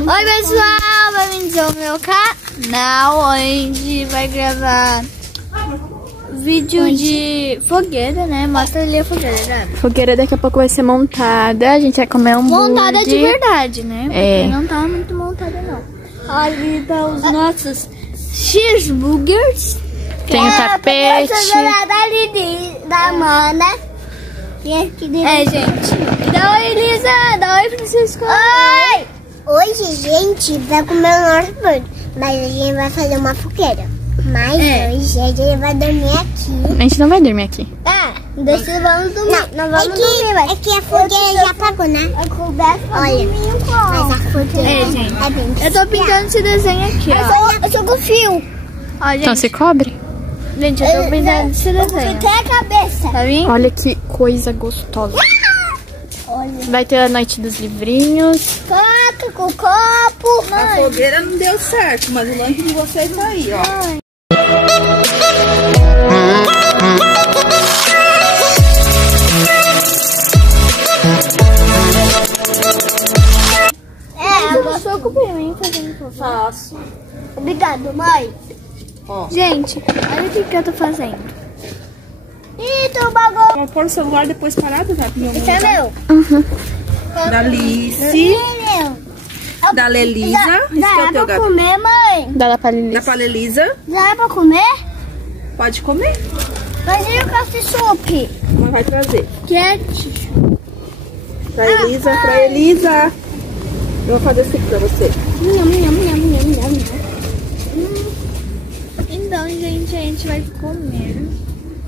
Oi pessoal, bem-vindos ao meu canal. Hoje a gente vai gravar vídeo de fogueira, né? Mostra ali a fogueira, né? Fogueira daqui a pouco vai ser montada. A gente vai comer um montada de verdade, né? É. Porque não tá muito montada, não. Ali tá os nossos cheeseburgers. Tem o tapete. Da mana. É, gente. Dá oi, Elisa. Dá oi, Francisco. Oi! Hoje, gente, vai comer o nosso burger. Mas a gente vai fazer uma fogueira. Mas hoje a gente vai dormir aqui. A gente não vai dormir aqui. Deixa vamos dormir. Não vamos dormir, mas... É que a fogueira já apagou, né? Olha, mas a fogueira gente. é bem Eu tô pintando esse desenho aqui, ó. Eu sou com fio. Ó, gente. Então se cobre. Gente, eu tô pintando esse desenho. Até a cabeça. Tá vendo? Olha que coisa gostosa. Vai ter a noite dos livrinhos. Coca com copo. A fogueira não deu certo, mas o lanche de vocês tá aí, ó. Eu gosto do cumprimento fazendo favor. Faço. Obrigado, mãe. Ó. Gente, olha o que eu tô fazendo. Ih, tu bagulho. Vamos pôr o celular depois parado, tá? Esse é meu. Da Alice, É meu. da Lelisa. Esse que é o teu gato. Comer, mãe. Da Da Palelisa. Palelisa. Já é pra comer? Pode comer. Mas eu gosto de sup. Mas vai trazer. Ketchup. Pra Elisa, pra Elisa. Eu vou fazer esse aqui pra você. Então, gente, a gente vai comer.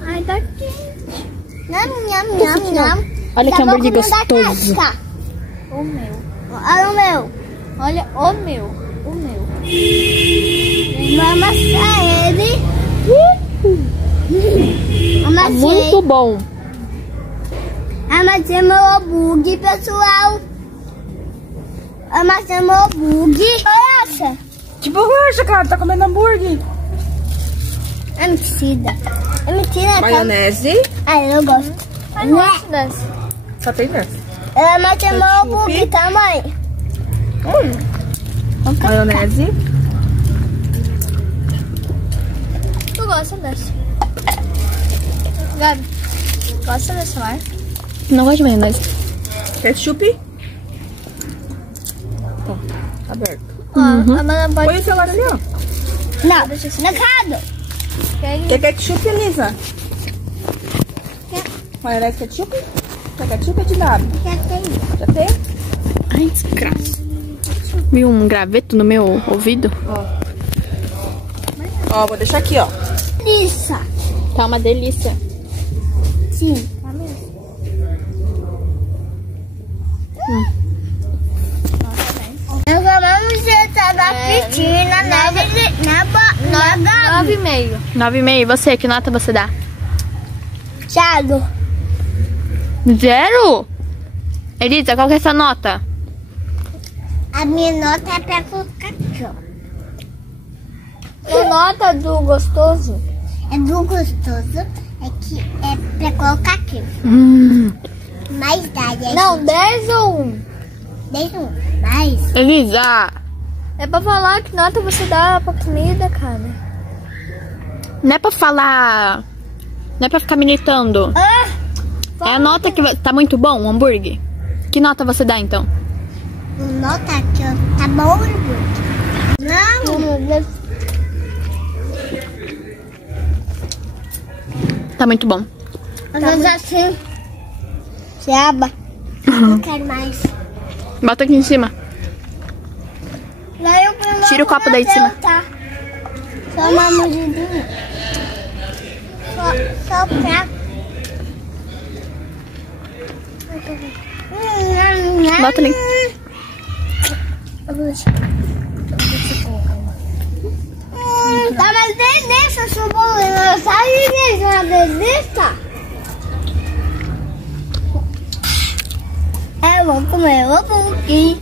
Ai, tá quente. Olha que hambúrguer gostoso. O meu. Olha o meu. Olha o meu. O meu. Vamos amassar ele. Tá Amassei. muito bom. Amassei meu hambúrguer, pessoal. Amassei meu hambúrguer. Olha essa. Tipo, relaxa, cara. Tá comendo hambúrguer. É mentira. É mentira. Maionese. Ai, eu gosto. Ai, não gosto dessa. Só tem nessa. Eu amassei meu hambúrguer, tá, mãe? Maionese. Tu gosta dessa? Gabi, gosta dessa marca? Não gosto de maionese. Ketchup. Ó, aberto. Ó, a mana Põe pode... o celular ali, ó. Não, mercado. Quer ketchup, Elisa? Maionese ketchup? Quer ketchup ou te dá? Já tem. Já tem? Ai, desgraça. Viu um graveto no meu ouvido? Ó, vou deixar aqui, ó. Isso. Tá uma delícia. Sim. Nós vamos sentar na piscina, na 9,5. 9,5. Você, que nota você dá? Thiago. 0? Elisa, qual que é essa nota? A minha nota é pra colocar. A nota do gostoso? É do gostoso. É que é pra colocar aqui. Mais dá, gente. Não, 10 ou 1? 10 mais. Elisa, É pra falar que nota você dá pra comida, cara. não é pra falar... Não é pra ficar militando. É a nota que... Tá muito bom o hambúrguer? Que nota você dá, então? Nota aqui, ó. Tá bom, Não. Tá muito bom. Mas assim. Se aba. Não quero mais. Bota aqui em cima. Daí eu primeiro Tira o copo daí de cima. Tá? Só uma mordidinha. Só pra... Bota ali. Eu vou deixar. Tá, mas delícia, seu bolinho. Sabe mesmo uma delícia? Eu vou comer o hambúrguer.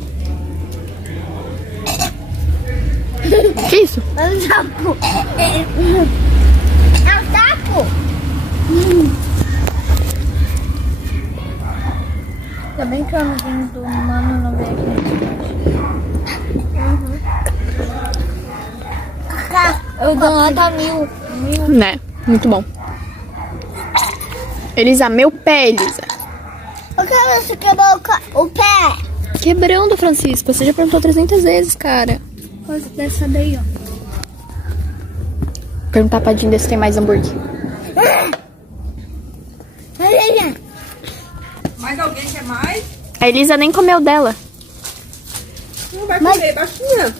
Que isso? É um sapo. É um sapo? Ainda bem que o amiguinho do mano não veio aqui. Eu dou nota 1000. Né? Muito bom. Elisa, meu pé, Elisa. Por que você quebrou o pé? Quebrando, Francisco. Você já perguntou 300 vezes, cara. Coisa dessa daí, ó. Perguntar pra Dinda se tem mais hambúrguer. Mais alguém quer mais? A Elisa nem comeu dela. Não vai comer, baixinha.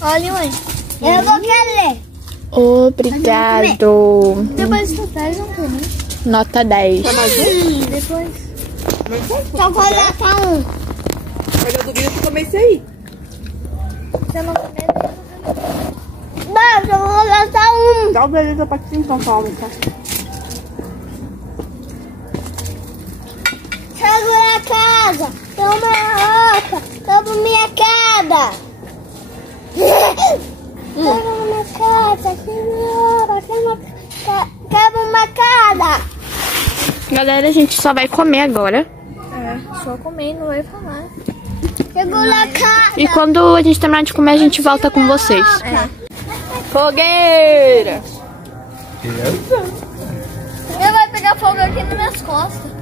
Olha, mãe. Eu vou querer. Obrigado. Depois tu traz um pra mim. Nota 10. Depois. Só vou levar um. Mas eu duvido que comer esse aí. Você não comer. Não, só vou levar um. Dá o beleza pra ti, então, Paulo. Tá? Segura a casa. Toma a roupa. Toma minha casa. Toma minha casa, senhora. Toma uma casa. Galera, a gente só vai comer agora. É, só comer e não vai falar. Segura a casa. E quando a gente terminar de comer, a gente volta com vocês. Fogueira! Ele vai pegar fogo aqui nas minhas costas.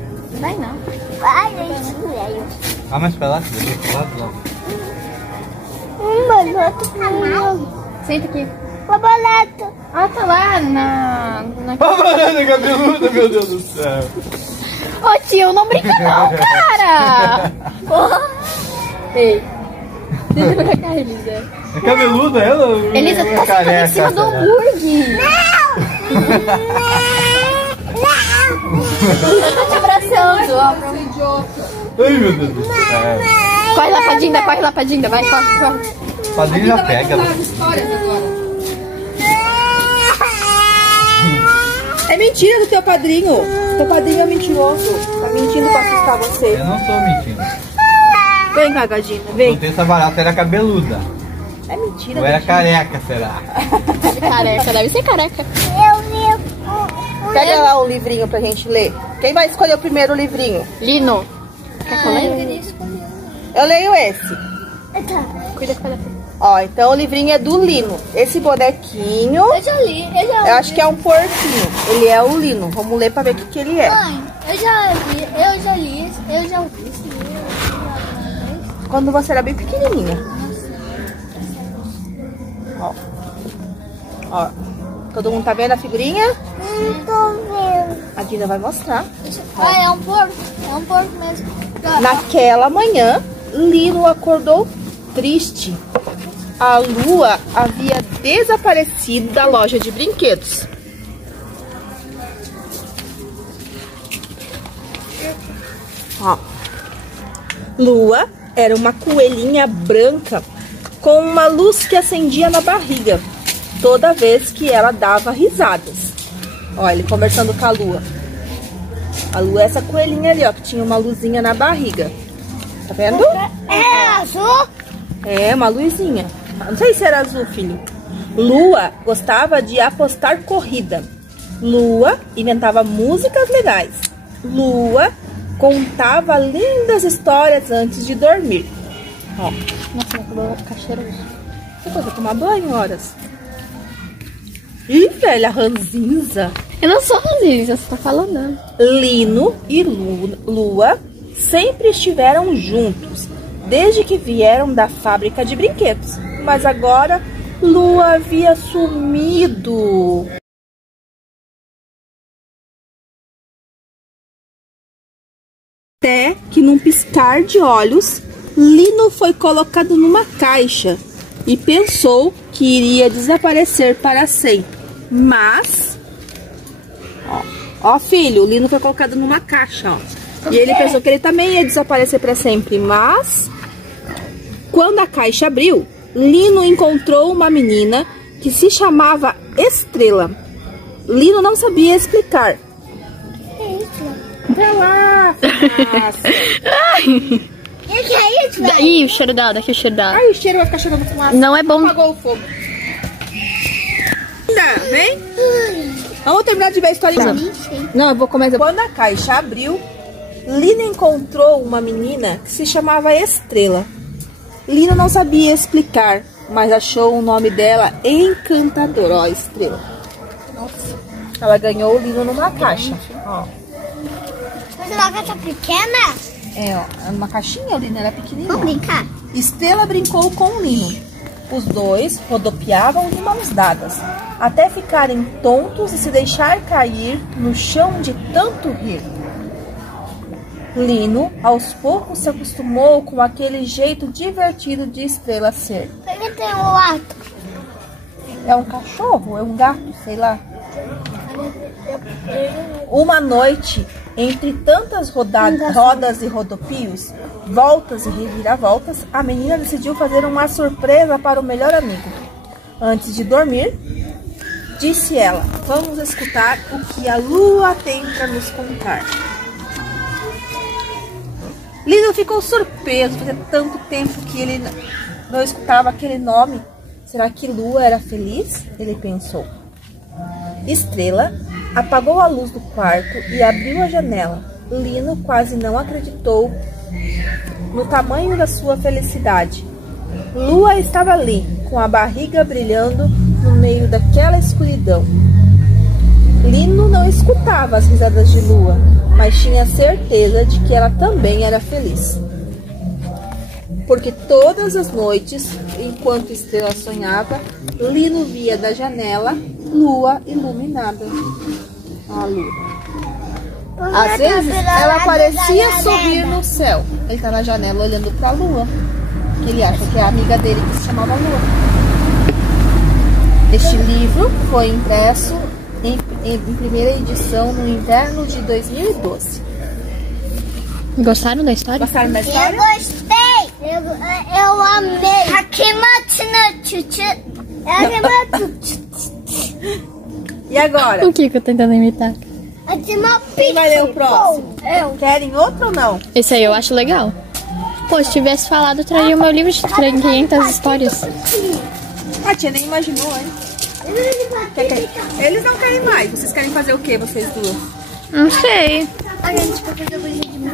Vai não. Vai, gente, velho. Ah, mais pra lá, pra lá. Boleto comigo. Senta aqui. O boleto. Ah, tá lá na... Banana cabeluda, meu Deus do céu. Ô tio, não brinca não, cara! Ei. Deixa eu ver com a Elisa. É cabeluda ela? Elisa, tu tá sentando em cima do hambúrguer. Eu tô te abraçando, ó. Ai, meu Deus do céu. Corre lá pra Dinda, corre lá pra Dinda. Vai, corre. O padrinho já pega. É mentira do teu padrinho. Teu padrinho é mentiroso. Tá mentindo pra assustar você. Eu não tô mentindo. Vem cá, Gadinha, Não vem. tem essa barata, era cabeluda. É mentira. Ou era careca, será? Careca, deve ser careca. Pega lá o livrinho pra gente ler. Quem vai escolher o primeiro livrinho? Lino. Quer que eu leia? Eu leio esse. Cuida. Ó, então o livrinho é do Lino. Esse bonequinho, Eu já li. eu acho que é um porquinho. Ele é o Lino. Vamos ler pra ver o que ele é. Mãe, eu já vi esse livro. Quando você era bem pequenininha. Ó. Todo mundo tá vendo a figurinha? Não tô vendo. A Dina vai mostrar. Ah, é um porco. É um porco mesmo. Naquela manhã, Lino acordou triste. A lua havia desaparecido da loja de brinquedos. Ó. Lua era uma coelhinha branca com uma luz que acendia na barriga toda vez que ela dava risadas. Ó, ele conversando com a lua. A lua é essa coelhinha ali, ó, que tinha uma luzinha na barriga. Tá vendo? É azul? É, uma luzinha. Não sei se era azul, filho. Lua gostava de apostar corrida. Lua inventava músicas legais. Lua contava lindas histórias antes de dormir. Ó. Nossa, meu cabelo vai ficar cheiroso. Você pode tomar banho, horas? Ih, velha ranzinza. Eu não sou ranzinza, você tá falando. Lino e Lua sempre estiveram juntos, desde que vieram da fábrica de brinquedos. Mas agora, Lua havia sumido. Até que num piscar de olhos, Lino foi colocado numa caixa e pensou que iria desaparecer para sempre. Mas, ó filho, o Lino foi colocado numa caixa, ó. E ele pensou que ele também ia desaparecer para sempre. Mas, quando a caixa abriu, Lino encontrou uma menina que se chamava Estrela. Lino não sabia explicar. Vai lá, Que é isso, velho? Ih, o cheiro dela, daqui o cheiro dela. Ai, o cheiro vai ficar cheirando fumaça. Não é bom. Apagou o fogo. Vem. Vamos terminar de ver a história. Não, eu vou comer. Quando a caixa abriu, Lino encontrou uma menina que se chamava Estrela. Lino não sabia explicar, mas achou o nome dela encantador. Ó, Estrela. Ela ganhou o Lino numa caixa. Ó. Mas é uma caixa pequena? É, ó. Uma caixinha, o Lino era pequenininho. Vamos brincar? Estrela brincou com o Lino. Os dois rodopiavam de mãos dadas, até ficarem tontos e se deixar cair no chão de tanto rir. Lino, aos poucos, se acostumou com aquele jeito divertido de Estrela ser. Por que tem um lato? É um cachorro? É um gato? Sei lá. Uma noite, entre tantas rodas e rodopios, voltas e reviravoltas, a menina decidiu fazer uma surpresa para o melhor amigo. Antes de dormir, disse ela: vamos escutar o que a lua tem para nos contar. Lino ficou surpreso, fazia tanto tempo que ele não escutava aquele nome. Será que Lua era feliz? Ele pensou. Estrela apagou a luz do quarto e abriu a janela. Lino quase não acreditou no tamanho da sua felicidade. Lua estava ali, com a barriga brilhando no meio daquela escuridão. Lino não escutava as risadas de Lua, mas tinha certeza de que ela também era feliz. Porque todas as noites, enquanto Estrela sonhava, Lino via da janela Lua iluminada. A Lua. Às vezes, ela parecia sorrir no céu. Ele está na janela olhando para a Lua. Ele acha que é a amiga dele que se chamava Lua. Este livro foi impresso em primeira edição no inverno de 2012. Gostaram da história? Gostaram da Eu história? gostei! Eu amei! E agora? O que eu tô tentando imitar? Quem vai ler o próximo? Eu. Querem outro ou não? Esse aí eu acho legal. Pô, se tivesse falado, eu traria o meu livro de 500 histórias. A tia nem imaginou, hein? Eles não querem mais. Vocês querem fazer o que, vocês duas? Não sei. A gente vai fazer coisa de menina?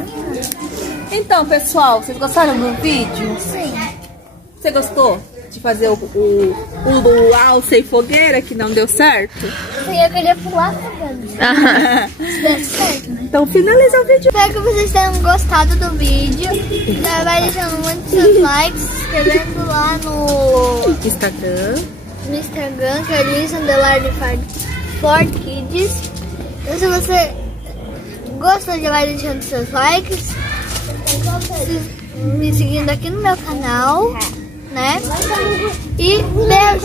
Então, pessoal, vocês gostaram do vídeo? Sim. Você gostou de fazer o luau sem fogueira, que não deu certo? Sim, eu queria pular fogando. Se desse certo, né? Então, finaliza o vídeo. Espero que vocês tenham gostado do vídeo. Já vai deixando muitos seus likes, se inscrevendo lá no Instagram, que é Liz_4Kids. Então, se você gostou, já vai deixando seus likes, me seguindo aqui no meu canal, né? E beijos!